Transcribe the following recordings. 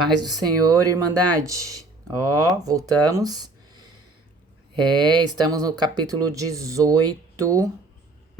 Paz do Senhor, Irmandade. Voltamos. Estamos no capítulo 18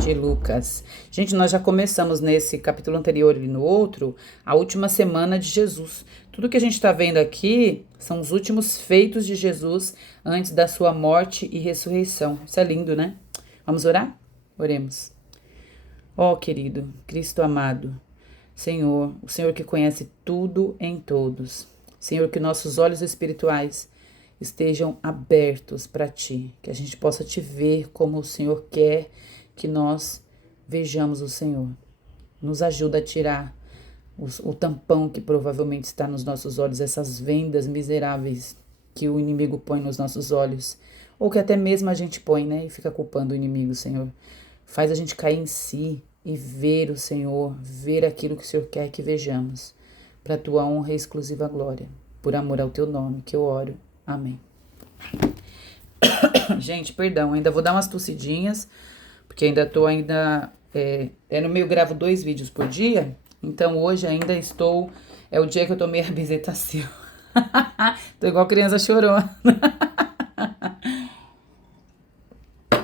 de Lucas. Gente, nós já começamos nesse capítulo anterior e no outro, a última semana de Jesus. Tudo que a gente está vendo aqui são os últimos feitos de Jesus antes da sua morte e ressurreição. Isso é lindo, né? Vamos orar? Oremos. Querido, Cristo amado, Senhor, o Senhor que conhece tudo em todos. Senhor, que nossos olhos espirituais estejam abertos para Ti, que a gente possa Te ver como o Senhor quer que nós vejamos o Senhor. Nos ajuda a tirar o tampão que provavelmente está nos nossos olhos, essas vendas miseráveis que o inimigo põe nos nossos olhos, ou que até mesmo a gente põe, né, e fica culpando o inimigo, Senhor. Faz a gente cair em si e ver o Senhor, ver aquilo que o Senhor quer que vejamos, para a Tua honra e exclusiva glória, por amor ao Teu nome, que eu oro. Amém. Gente, perdão, ainda vou dar umas tossidinhas, porque ainda tô no meio, gravo 2 vídeos por dia, então hoje ainda estou, é o dia que eu tomei a bezetacil. Tô igual criança chorona.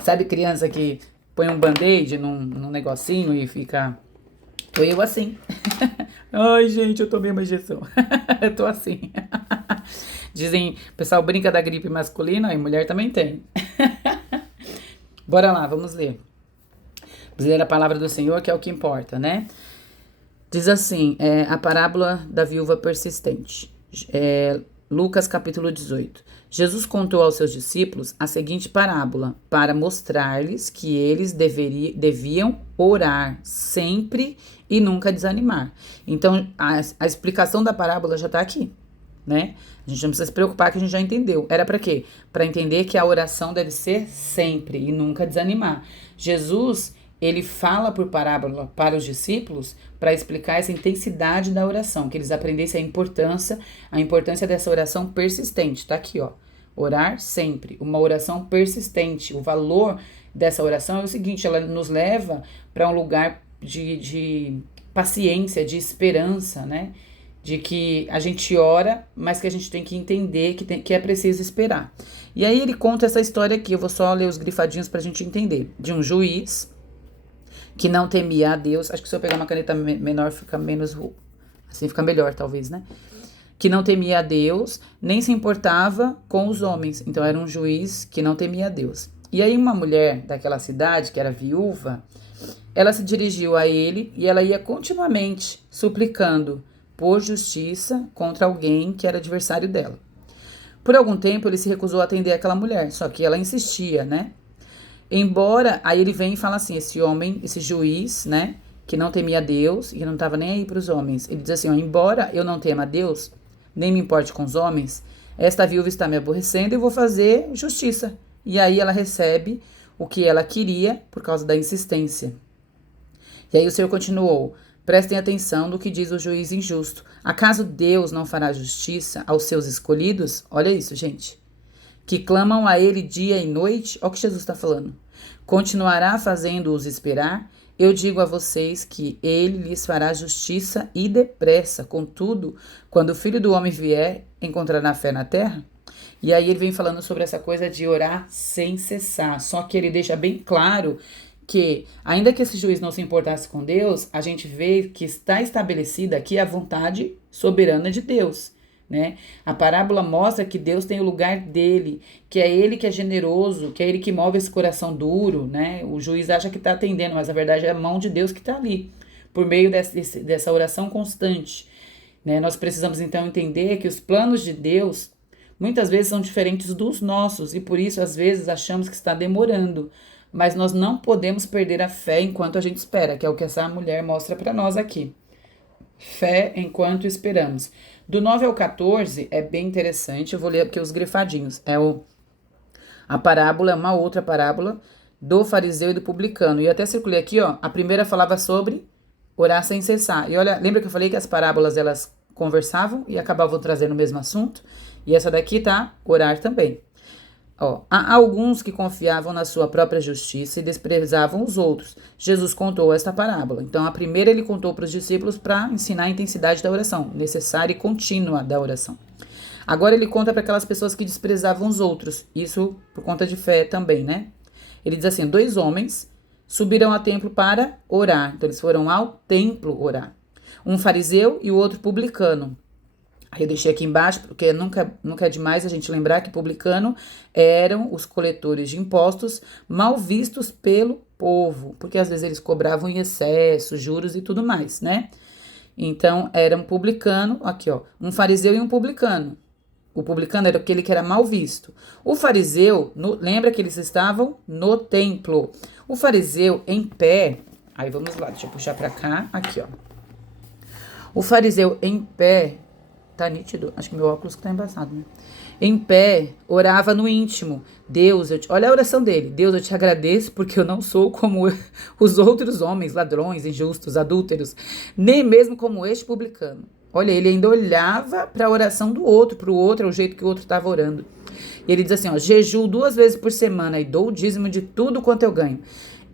Sabe criança que põe um band-aid num negocinho e fica... Tô eu assim. Ai, gente, eu tomei uma injeção. Eu tô assim. Dizem, o pessoal brinca da gripe masculina e mulher também tem. Bora lá, vamos ler. Vamos ler a palavra do Senhor, que é o que importa, né? Diz assim, a parábola da viúva persistente. Lucas capítulo 18. Jesus contou aos seus discípulos a seguinte parábola para mostrar-lhes que eles deviam orar sempre e nunca desanimar. Então, a explicação da parábola já está aqui, né? A gente não precisa se preocupar que a gente já entendeu. Era para quê? Para entender que a oração deve ser sempre e nunca desanimar. Jesus, ele fala por parábola para os discípulos para explicar essa intensidade da oração, que eles aprendessem a importância dessa oração persistente. Tá aqui, ó. Orar sempre, uma oração persistente. O valor dessa oração é o seguinte, ela nos leva para um lugar de paciência, de esperança, né? De que a gente ora, mas que a gente tem que entender que é preciso esperar. E aí ele conta essa história aqui, eu vou só ler os grifadinhos pra gente entender. De um juiz que não temia a Deus, acho que se eu pegar uma caneta menor fica menos, assim fica melhor talvez, né? Que não temia a Deus, nem se importava com os homens. Então era um juiz que não temia a Deus. E aí uma mulher daquela cidade, que era viúva, ela se dirigiu a ele e ela ia continuamente suplicando por justiça contra alguém que era adversário dela. Por algum tempo ele se recusou a atender aquela mulher, só que ela insistia, né? Embora, aí ele vem e fala assim, esse homem, esse juiz, né, que não temia a Deus e que não estava nem aí para os homens, ele diz assim, embora eu não tema a Deus, nem me importe com os homens, esta viúva está me aborrecendo e vou fazer justiça. E aí ela recebe o que ela queria por causa da insistência. E aí o Senhor continuou, prestem atenção no que diz o juiz injusto. Acaso Deus não fará justiça aos seus escolhidos? Olha isso, gente. Que clamam a ele dia e noite. Olha o que Jesus está falando. Continuará fazendo-os esperar? Eu digo a vocês que ele lhes fará justiça e depressa. Contudo, quando o Filho do Homem vier, encontrará fé na terra? E aí ele vem falando sobre essa coisa de orar sem cessar. Só que ele deixa bem claro que, ainda que esse juiz não se importasse com Deus, a gente vê que está estabelecida aqui a vontade soberana de Deus, né? A parábola mostra que Deus tem o lugar dele, que é ele que é generoso, que é ele que move esse coração duro, né? O juiz acha que está atendendo, mas a verdade é a mão de Deus que está ali, por meio dessa oração constante, né? Nós precisamos então entender que os planos de Deus muitas vezes são diferentes dos nossos e por isso às vezes achamos que está demorando. Mas nós não podemos perder a fé enquanto a gente espera, que é o que essa mulher mostra para nós aqui. Fé enquanto esperamos. Do 9 ao 14 é bem interessante, eu vou ler aqui os grifadinhos. A parábola é uma outra parábola do fariseu e do publicano. E até circulei aqui, ó, a primeira falava sobre orar sem cessar. E olha, lembra que eu falei que as parábolas elas conversavam e acabavam trazendo o mesmo assunto? E essa daqui tá orar também. Ó, há alguns que confiavam na sua própria justiça e desprezavam os outros. Jesus contou esta parábola. Então, a primeira ele contou para os discípulos para ensinar a intensidade da oração, necessária e contínua da oração. Agora ele conta para aquelas pessoas que desprezavam os outros. Isso por conta de fé também, né? Ele diz assim: 2 homens subiram ao templo para orar. Então, eles foram ao templo orar. Um fariseu e o outro publicano. Eu deixei aqui embaixo, porque nunca é demais a gente lembrar que publicano eram os coletores de impostos mal vistos pelo povo, porque às vezes eles cobravam em excesso, juros e tudo mais, né? Então, era um publicano, aqui ó, um fariseu e um publicano. O publicano era aquele que era mal visto. O fariseu, lembra que eles estavam no templo. O fariseu em pé, aí vamos lá, deixa eu puxar pra cá, aqui ó. O fariseu em pé, tá nítido? Acho que meu óculos que tá embaçado, né? Em pé, orava no íntimo. Deus, olha a oração dele. Deus, eu te agradeço porque eu não sou como os outros homens, ladrões, injustos, adúlteros, nem mesmo como este publicano. Olha, ele ainda olhava para a oração do outro, para o outro, o jeito que o outro estava orando. E ele diz assim, ó, jejuo 2 vezes por semana e dou o dízimo de tudo quanto eu ganho.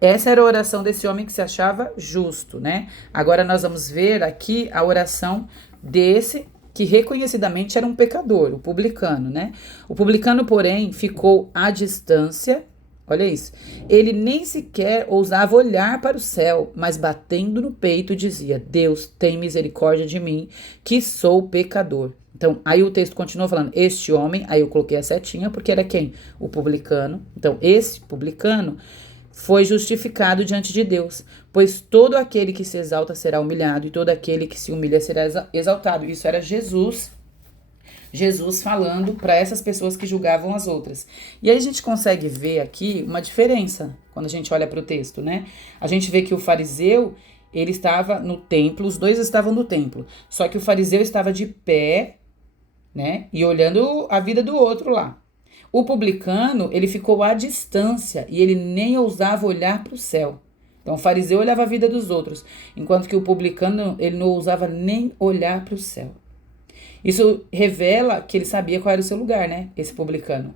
Essa era a oração desse homem que se achava justo, né? Agora nós vamos ver aqui a oração desse que reconhecidamente era um pecador, o publicano, né? O publicano, porém, ficou à distância, olha isso, ele nem sequer ousava olhar para o céu, mas batendo no peito dizia, Deus, tem misericórdia de mim, que sou pecador. Então, aí o texto continua falando, este homem, aí eu coloquei a setinha, porque era quem? O publicano. Então, esse publicano foi justificado diante de Deus, pois todo aquele que se exalta será humilhado e todo aquele que se humilha será exaltado. Isso era Jesus falando para essas pessoas que julgavam as outras. E aí a gente consegue ver aqui uma diferença quando a gente olha para o texto, né? A gente vê que o fariseu, ele estava no templo, os dois estavam no templo, só que o fariseu estava de pé, né? E olhando a vida do outro lá. O publicano, ele ficou à distância e ele nem ousava olhar para o céu. Então, o fariseu olhava a vida dos outros, enquanto que o publicano, ele não ousava nem olhar para o céu. Isso revela que ele sabia qual era o seu lugar, né? Esse publicano,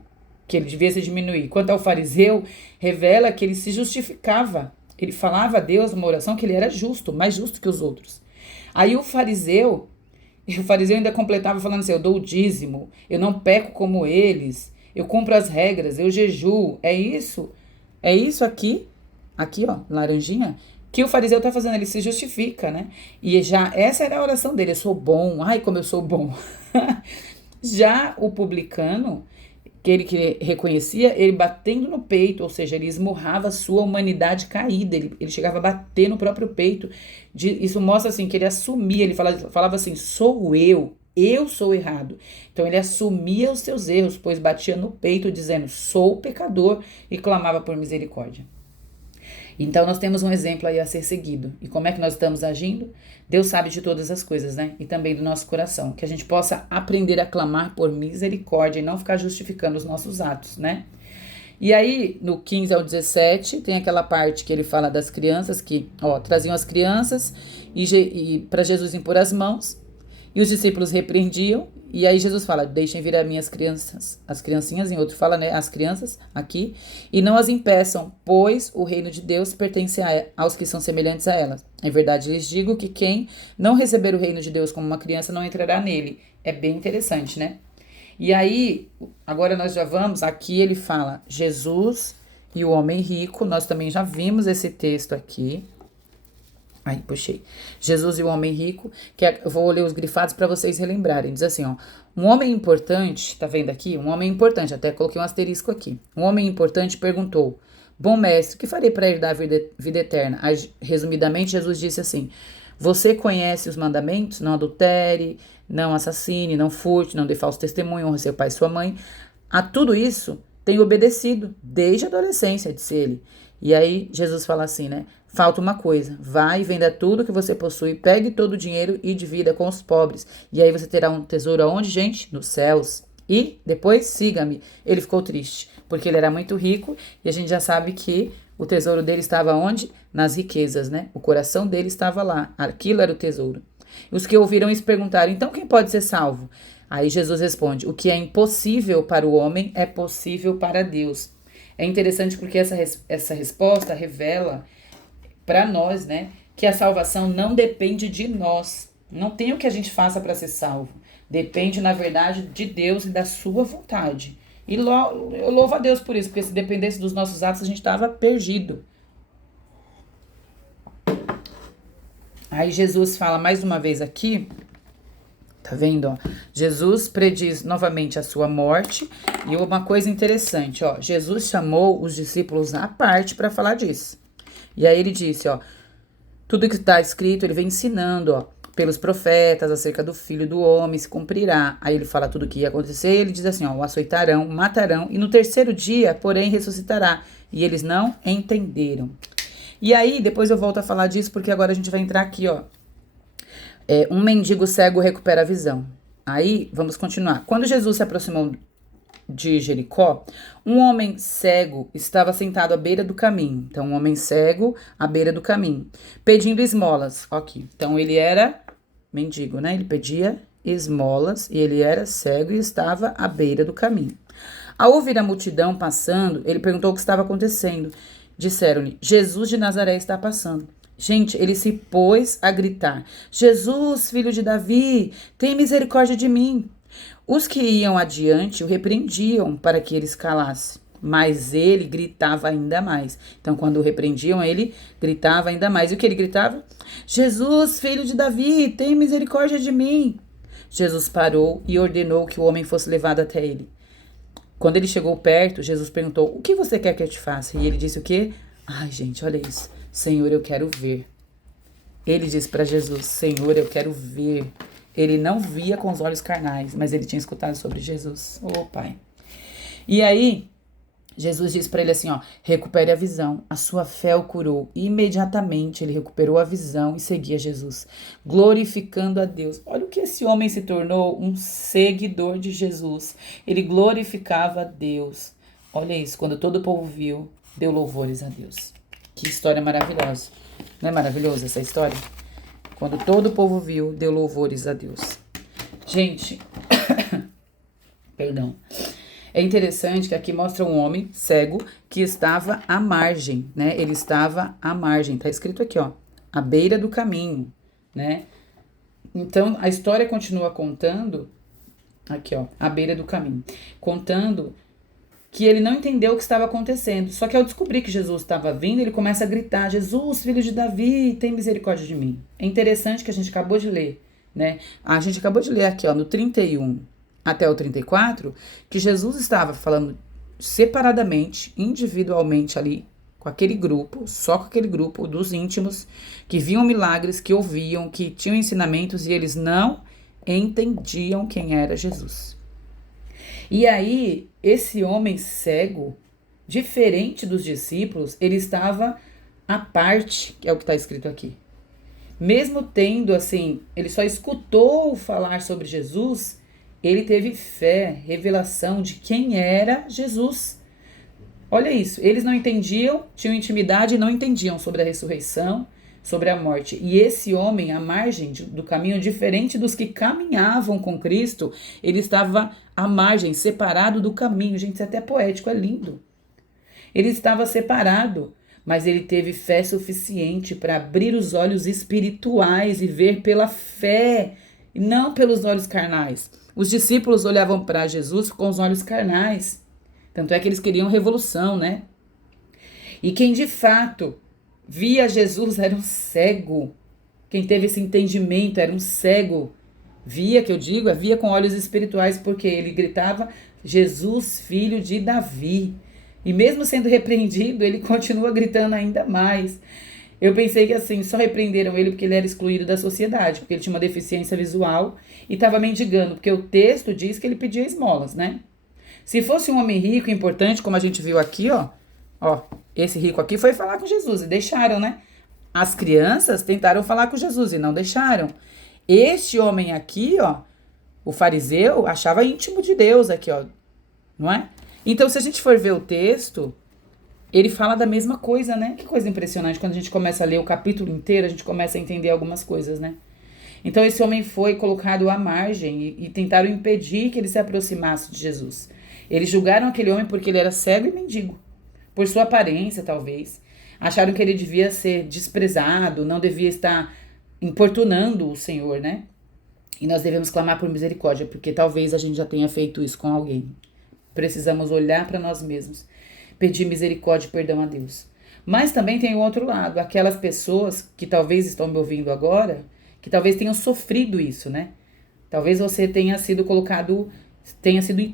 que ele devia se diminuir. Quanto ao fariseu, revela que ele se justificava. Ele falava a Deus numa oração que ele era justo, mais justo que os outros. Aí o fariseu ainda completava falando assim, eu dou o dízimo, eu não peco como eles, eu cumpro as regras, eu jejuo. É isso aqui, ó, laranjinha, que o fariseu está fazendo, ele se justifica, né? E já essa era a oração dele, eu sou bom, ai como eu sou bom. Já o publicano, que reconhecia, ele batendo no peito, ou seja, ele esmurrava a sua humanidade caída, ele chegava a bater no próprio peito. Isso mostra assim que ele assumia, ele falava assim, sou eu sou errado. Então ele assumia os seus erros, pois batia no peito dizendo, sou pecador, e clamava por misericórdia. Então nós temos um exemplo aí a ser seguido. E como é que nós estamos agindo? Deus sabe de todas as coisas, né? E também do nosso coração. Que a gente possa aprender a clamar por misericórdia e não ficar justificando os nossos atos, né? E aí, no 15 ao 17, tem aquela parte que ele fala das crianças que, ó, traziam as crianças e para Jesus impor as mãos. E os discípulos repreendiam, e aí Jesus fala, deixem vir as minhas crianças, as criancinhas, em outro fala, né, as crianças aqui, e não as impeçam, pois o reino de Deus pertence aos que são semelhantes a elas. Em verdade, lhes digo que quem não receber o reino de Deus como uma criança não entrará nele. É bem interessante, né? E aí, agora nós já vamos, aqui ele fala, Jesus e o homem rico, nós também já vimos esse texto aqui. Aí, puxei. Jesus e o homem rico, eu vou ler os grifados para vocês relembrarem. Diz assim, ó. Um homem importante, tá vendo aqui? Um homem importante, até coloquei um asterisco aqui. Um homem importante perguntou, bom mestre, o que farei para herdar a vida eterna? Aí, resumidamente, Jesus disse assim, você conhece os mandamentos? Não adultere, não assassine, não furte, não dê falso testemunho, honre seu pai e sua mãe. A tudo isso tenho obedecido desde a adolescência, disse ele. E aí, Jesus fala assim, né? Falta uma coisa, vai e venda tudo que você possui, pegue todo o dinheiro e divida com os pobres. E aí você terá um tesouro aonde, gente? Nos céus. E depois siga-me. Ele ficou triste, porque ele era muito rico e a gente já sabe que o tesouro dele estava onde? Nas riquezas, né? O coração dele estava lá, aquilo era o tesouro. E os que ouviram isso perguntaram, então quem pode ser salvo? Aí Jesus responde: o que é impossível para o homem é possível para Deus. É interessante porque essa resposta revela para nós, né, que a salvação não depende de nós. Não tem o que a gente faça para ser salvo. Depende, na verdade, de Deus e da sua vontade. E eu louvo a Deus por isso, porque se dependesse dos nossos atos, a gente estava perdido. Aí Jesus fala mais uma vez aqui, tá vendo, ó? Jesus prediz novamente a sua morte. E uma coisa interessante, ó, Jesus chamou os discípulos à parte para falar disso. E aí ele disse, ó, tudo que está escrito, ele vem ensinando, ó, pelos profetas acerca do Filho do Homem se cumprirá. Aí ele fala tudo o que ia acontecer, ele diz assim, ó, o açoitarão, matarão, e no terceiro dia, porém, ressuscitará. E eles não entenderam. E aí, depois eu volto a falar disso, porque agora a gente vai entrar aqui, ó. Um mendigo cego recupera a visão. Aí, vamos continuar. Quando Jesus se aproximou de Jericó, um homem cego estava sentado à beira do caminho. Então, um homem cego à beira do caminho, pedindo esmolas. Aqui. Então, ele era mendigo, né? Ele pedia esmolas e ele era cego e estava à beira do caminho. Ao ouvir a multidão passando, ele perguntou o que estava acontecendo. Disseram-lhe, Jesus de Nazaré está passando. Gente, ele se pôs a gritar, Jesus, filho de Davi, tem misericórdia de mim. Os que iam adiante o repreendiam para que ele se calasse, mas ele gritava ainda mais. Então, quando o repreendiam, ele gritava ainda mais. E o que ele gritava? Jesus, filho de Davi, tem misericórdia de mim. Jesus parou e ordenou que o homem fosse levado até ele. Quando ele chegou perto, Jesus perguntou, o que você quer que eu te faça? E ele disse o quê? Ai, gente, olha isso. Senhor, eu quero ver. Ele disse para Jesus, Senhor, eu quero ver. Ele não via com os olhos carnais, mas ele tinha escutado sobre Jesus. Oh, Pai. E aí, Jesus disse para ele assim, ó, recupere a visão, a sua fé o curou. E imediatamente ele recuperou a visão e seguia Jesus, glorificando a Deus. Olha o que esse homem se tornou, um seguidor de Jesus. Ele glorificava a Deus. Olha isso, quando todo o povo viu, deu louvores a Deus. Que história maravilhosa. Não é maravilhosa essa história? Quando todo o povo viu, deu louvores a Deus. Gente, perdão. É interessante que aqui mostra um homem cego que estava à margem, né? Ele estava à margem, tá escrito aqui, ó, à beira do caminho, né? Então, a história continua contando, aqui, ó, à beira do caminho, contando que ele não entendeu o que estava acontecendo. Só que ao descobrir que Jesus estava vindo, ele começa a gritar, Jesus, filho de Davi, tem misericórdia de mim. É interessante que a gente acabou de ler, né? A gente acabou de ler aqui, ó, no 31 até o 34, que Jesus estava falando separadamente, individualmente ali, com aquele grupo, só com aquele grupo dos íntimos, que viam milagres, que ouviam, que tinham ensinamentos e eles não entendiam quem era Jesus. E aí, esse homem cego, diferente dos discípulos, ele estava à parte, que é o que está escrito aqui. Mesmo tendo, assim, ele só escutou falar sobre Jesus, ele teve fé, revelação de quem era Jesus. Olha isso, eles não entendiam, tinham intimidade e não entendiam sobre a ressurreição, sobre a morte. E esse homem, à margem do caminho, diferente dos que caminhavam com Cristo, ele estava à margem, separado do caminho. Gente, isso é até poético, é lindo. Ele estava separado, mas ele teve fé suficiente para abrir os olhos espirituais e ver pela fé, e não pelos olhos carnais. Os discípulos olhavam para Jesus com os olhos carnais. Tanto é que eles queriam revolução, né? E quem de fato via Jesus era um cego. Quem teve esse entendimento era um cego. Via, que eu digo, via com olhos espirituais, porque ele gritava, Jesus, filho de Davi. E mesmo sendo repreendido, ele continua gritando ainda mais. Eu pensei que assim, só repreenderam ele porque ele era excluído da sociedade, porque ele tinha uma deficiência visual e estava mendigando, porque o texto diz que ele pedia esmolas, né? Se fosse um homem rico e importante, como a gente viu aqui, ó, esse rico aqui foi falar com Jesus e deixaram, né? As crianças tentaram falar com Jesus e não deixaram. Este homem aqui, ó, o fariseu, achava íntimo de Deus aqui, ó, não é? Então, se a gente for ver o texto, ele fala da mesma coisa, né? Que coisa impressionante, quando a gente começa a ler o capítulo inteiro, a gente começa a entender algumas coisas, né? Então esse homem foi colocado à margem e tentaram impedir que ele se aproximasse de Jesus. Eles julgaram aquele homem porque ele era cego e mendigo, por sua aparência talvez. Acharam que ele devia ser desprezado, não devia estar importunando o Senhor, né? E nós devemos clamar por misericórdia, porque talvez a gente já tenha feito isso com alguém. Precisamos olhar para nós mesmos, pedir misericórdia e perdão a Deus. Mas também tem o outro lado, aquelas pessoas que talvez estão me ouvindo agora, que talvez tenham sofrido isso, né? Talvez você tenha sido colocado,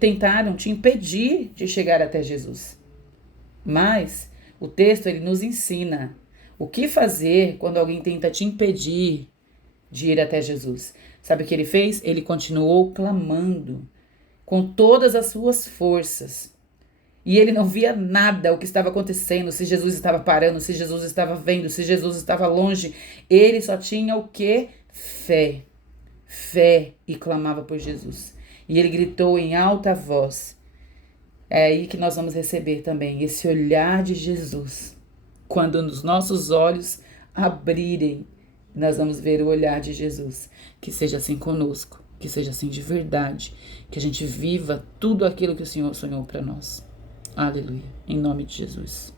tentaram te impedir de chegar até Jesus. Mas o texto ele nos ensina o que fazer quando alguém tenta te impedir de ir até Jesus. Sabe o que ele fez? Ele continuou clamando com todas as suas forças. E ele não via nada o que estava acontecendo, se Jesus estava parando, se Jesus estava vendo, se Jesus estava longe. Ele só tinha o quê? Fé. Fé, e clamava por Jesus. E ele gritou em alta voz. É aí que nós vamos receber também esse olhar de Jesus. Quando os nossos olhos abrirem, nós vamos ver o olhar de Jesus. Que seja assim conosco, que seja assim de verdade, que a gente viva tudo aquilo que o Senhor sonhou para nós. Aleluia. Em nome de Jesus.